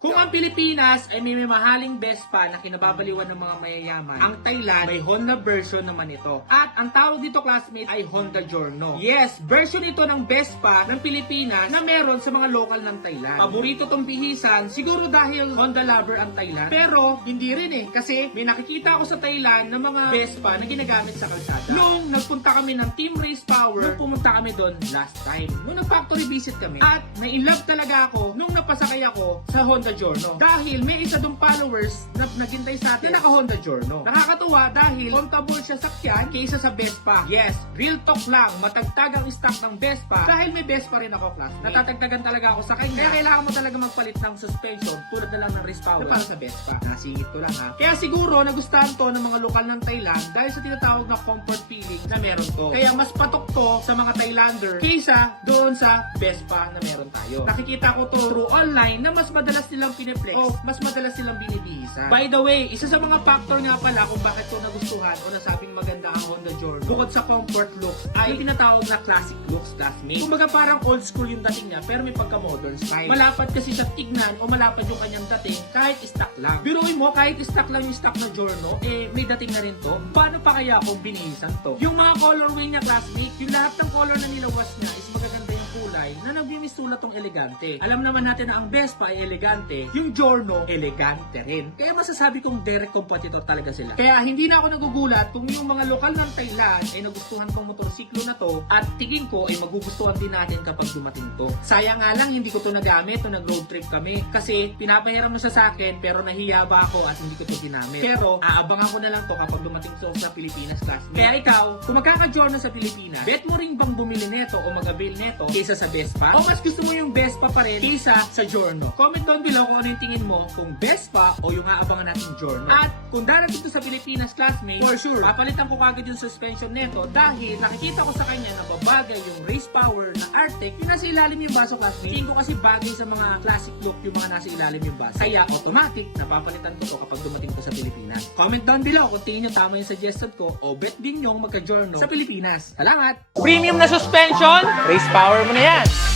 Kung ang Pilipinas ay may mamahaling Vespa na kinababaliwan ng mga mayayaman, ang Thailand may Honda version naman ito. At ang tawag dito, classmate, ay Honda Giorno. Yes, version ito ng Vespa ng Pilipinas na meron sa mga local ng Thailand. Paborito tong bihisan, siguro dahil Honda lover ang Thailand. Pero hindi rin kasi may nakikita ako sa Thailand ng mga Vespa na ginagamit sa kalsada. Nung nagpunta kami ng Team Race Power, nung pumunta kami doon last time, nung nag-factory visit kami, at na-inlove talaga ako nung napasakay ako sa Honda Giorno. Dahil may isa dong followers na naghintay sa atin na naka-Honda Giorno. Nakakatuwa dahil comfortable siya sakyan kaysa sa Vespa. Yes, real talk lang, matagtag ang stock ng Vespa dahil may Vespa rin ako, class. Natatagtagan talaga ako sa kanya. Kaya kailangan mo talaga magpalit ng suspension tulad na lang ng race power para sa Vespa. Nasingit ko lang ha. Kaya siguro nagustuhan to ng mga lokal ng Thailand dahil sa tinatawag na comfort feeling na meron to. Kaya mas patok to sa mga Thailander kaysa doon sa Vespa na meron tayo. Nakikita ko to through online na mas madalas nilang piniplex o mas madalas silang binibihisan. By the way, isa sa mga factor nga pala kung bakit ko nagustuhan o nasabing maganda ang Honda Giorno bukod sa comfort looks ay yung tinatawag na classic looks, classmate. Kumbaga parang old school yung dating niya pero may pagka-modern style. Malapad kasi siya tignan o malapad yung kanyang dating kahit stock lang. Biruin mo, kahit stock lang yung stock na Giorno, may dating na rin to. Paano pa kaya kung binihisan to? Yung mga colorway niya, classmate, yung lahat ng color na nilawas niya is magaganda yung kulay na nagmimisula tong elegante. Alam naman natin na ang Vespa ay elegante, yung Giorno elegante rin. Kaya masasabi kong direct competitor talaga sila. Kaya hindi na ako nagugulat kung yung mga lokal ng Thailand ay nagustuhan tong motorsiklo na to at tingin ko ay magugustuhan din natin kapag dumating to. Sayang nga lang hindi ko to nagamit nung nag-road trip kami kasi pinapahiram mo siya sa akin pero nahiya ba ako at hindi ko to ginamit. Pero aabangan ko na lang to kapag dumating to sa Pilipinas, class. Kaya ikaw, kung magkaka-Giorno sa Pilipinas, bet mo ring bang bumili neto o mag-avail neto kaysa sa Vespa? O mas gusto mo yung Vespa pa rin kaysa sa Giorno? Comment down below kung ano yung tingin mo kung Vespa o yung aabangan natin Giorno. At kung darating to sa Pilipinas, classmate, for sure, papalitan ko kagad yung suspension neto dahil nakikita ko sa kanya na babagay yung race power na Artec yung nasa ilalim yung baso, classmate. Tingin ko kasi bagay sa mga classic look yung mga nasa ilalim yung baso. Kaya automatic, napapalitan ko to kapag dumating to sa Pilipinas. Comment down below kung tingin nyo tama yung suggestion ko o bet din yung magka-Giorno sa Pilipinas. Salamat! Premium na suspension, race power mo na yan!